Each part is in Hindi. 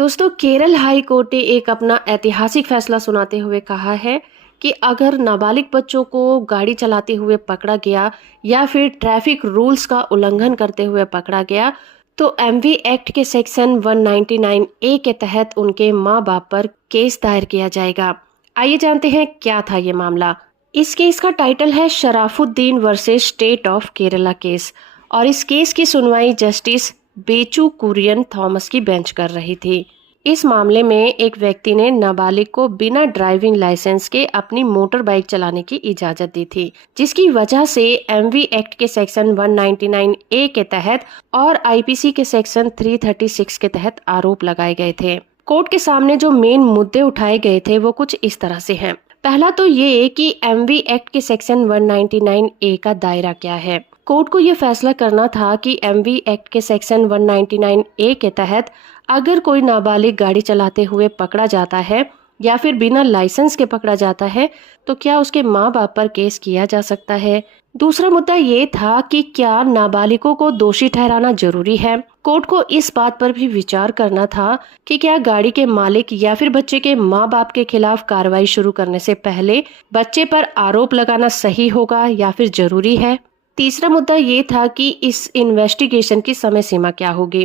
दोस्तों, केरल हाई कोर्ट ने एक अपना ऐतिहासिक फैसला सुनाते हुए कहा है कि अगर नाबालिग बच्चों को गाड़ी चलाते हुए पकड़ा गया या फिर ट्रैफिक रूल्स का उल्लंघन करते हुए पकड़ा गया तो एमवी एक्ट के सेक्शन 199 ए के तहत उनके माँ बाप पर केस दायर किया जाएगा। आइए जानते हैं क्या था ये मामला। इस केस का टाइटल है Sharafuddin versus state of Kerala case और इस केस की सुनवाई जस्टिस बेचू कुरियन थॉमस की बेंच कर रही थी। इस मामले में एक व्यक्ति ने नाबालिग को बिना ड्राइविंग लाइसेंस के अपनी मोटर बाइक चलाने की इजाजत दी थी, जिसकी वजह से एमवी एक्ट के सेक्शन 199 ए के तहत और आईपीसी के सेक्शन 336 के तहत आरोप लगाए गए थे। कोर्ट के सामने जो मेन मुद्दे उठाए गए थे वो कुछ इस तरह से हैं। पहला तो ये कि एमवी एक्ट के सेक्शन 199 ए का दायरा क्या है। कोर्ट को ये फैसला करना था कि एमवी एक्ट के सेक्शन 199 ए के तहत अगर कोई नाबालिग गाड़ी चलाते हुए पकड़ा जाता है या फिर बिना लाइसेंस के पकड़ा जाता है तो क्या उसके माँ बाप पर केस किया जा सकता है। दूसरा मुद्दा ये था कि क्या नाबालिगों को दोषी ठहराना जरूरी है। कोर्ट को इस बात पर भी विचार करना था कि क्या गाड़ी के मालिक या फिर बच्चे के माँ बाप के खिलाफ कार्रवाई शुरू करने से पहले बच्चे पर आरोप लगाना सही होगा या फिर जरूरी है। तीसरा मुद्दा ये था कि इस इन्वेस्टिगेशन की समय सीमा क्या होगी।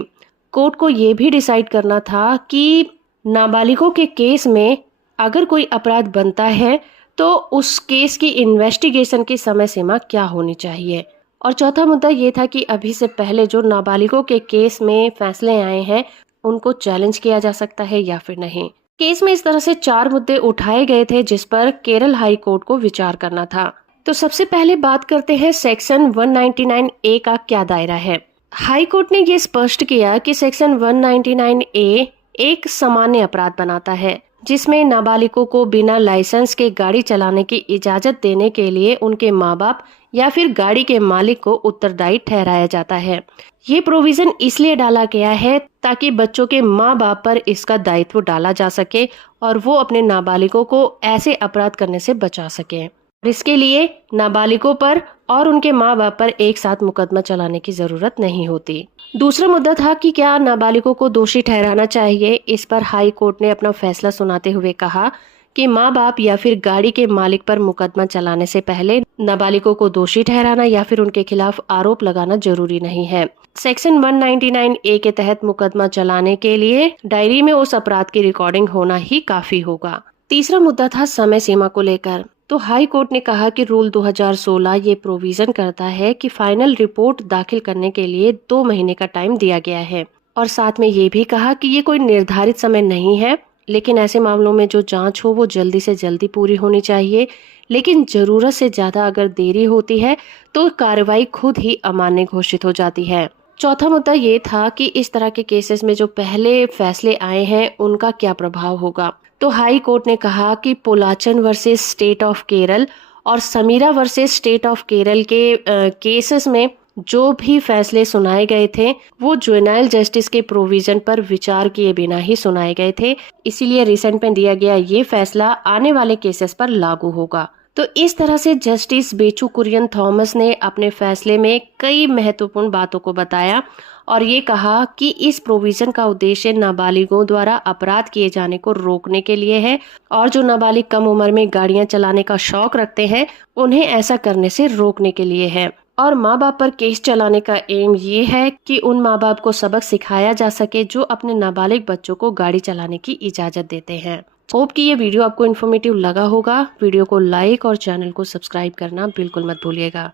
कोर्ट को ये भी डिसाइड करना था कि नाबालिगों के केस में अगर कोई अपराध बनता है तो उस केस की इन्वेस्टिगेशन की समय सीमा क्या होनी चाहिए। और चौथा मुद्दा ये था कि अभी से पहले जो नाबालिगों के केस में फैसले आए हैं उनको चैलेंज किया जा सकता है या फिर नहीं। केस में इस तरह से 4 मुद्दे उठाए गए थे जिस पर केरल हाई कोर्ट को विचार करना था। तो सबसे पहले बात करते हैं सेक्शन 199 ए का क्या दायरा है। हाई कोर्ट ने ये स्पष्ट किया कि सेक्शन 199 ए एक सामान्य अपराध बनाता है जिसमें नाबालिगों को बिना लाइसेंस के गाड़ी चलाने की इजाजत देने के लिए उनके माँ बाप या फिर गाड़ी के मालिक को उत्तरदायी ठहराया जाता है। ये प्रोविजन इसलिए डाला गया है ताकि बच्चों के माँ बाप पर इसका दायित्व डाला जा सके और वो अपने नाबालिगों को ऐसे अपराध करने से बचा सके। इसके लिए नाबालिगों पर और उनके माँ बाप पर एक साथ मुकदमा चलाने की जरूरत नहीं होती। दूसरा मुद्दा था कि क्या नाबालिगों को दोषी ठहराना चाहिए। इस पर हाई कोर्ट ने अपना फैसला सुनाते हुए कहा कि माँ बाप या फिर गाड़ी के मालिक पर मुकदमा चलाने से पहले नाबालिगों को दोषी ठहराना या फिर उनके खिलाफ आरोप लगाना जरूरी नहीं है। सेक्शन 199 ए के तहत मुकदमा चलाने के लिए डायरी में उस अपराध की रिकॉर्डिंग होना ही काफी होगा। तीसरा मुद्दा था समय सीमा को लेकर। तो हाई कोर्ट ने कहा कि रूल 2016 ये प्रोविजन करता है कि फाइनल रिपोर्ट दाखिल करने के लिए 2 महीने का टाइम दिया गया है और साथ में ये भी कहा कि ये कोई निर्धारित समय नहीं है, लेकिन ऐसे मामलों में जो जांच हो वो जल्दी से जल्दी पूरी होनी चाहिए। लेकिन जरूरत से ज्यादा अगर देरी होती है तो कार्रवाई खुद ही अमान्य घोषित हो जाती है। चौथा मुद्दा ये था कि इस तरह के केसेस में जो पहले फैसले आए हैं उनका क्या प्रभाव होगा। तो हाई कोर्ट ने कहा कि Polachan versus state of Kerala और Sameera versus state of Kerala के केसेस में जो भी फैसले सुनाए गए थे वो जुवेनाइल जस्टिस के प्रोविजन पर विचार किए बिना ही सुनाए गए थे। इसीलिए रिसेंट में दिया गया ये फैसला आने वाले केसेस पर लागू होगा। तो इस तरह से जस्टिस बेचू कुरियन थॉमस ने अपने फैसले में कई महत्वपूर्ण बातों को बताया और ये कहा कि इस प्रोविजन का उद्देश्य नाबालिगों द्वारा अपराध किए जाने को रोकने के लिए है और जो नाबालिग कम उम्र में गाड़ियां चलाने का शौक रखते हैं उन्हें ऐसा करने से रोकने के लिए है। और माँ बाप पर केस चलाने का एम ये है कि उन माँ बाप को सबक सिखाया जा सके जो अपने नाबालिग बच्चों को गाड़ी चलाने की इजाजत देते हैं। होप कि ये वीडियो आपको इन्फॉर्मेटिव लगा होगा। वीडियो को लाइक और चैनल को सब्सक्राइब करना बिल्कुल मत भूलिएगा।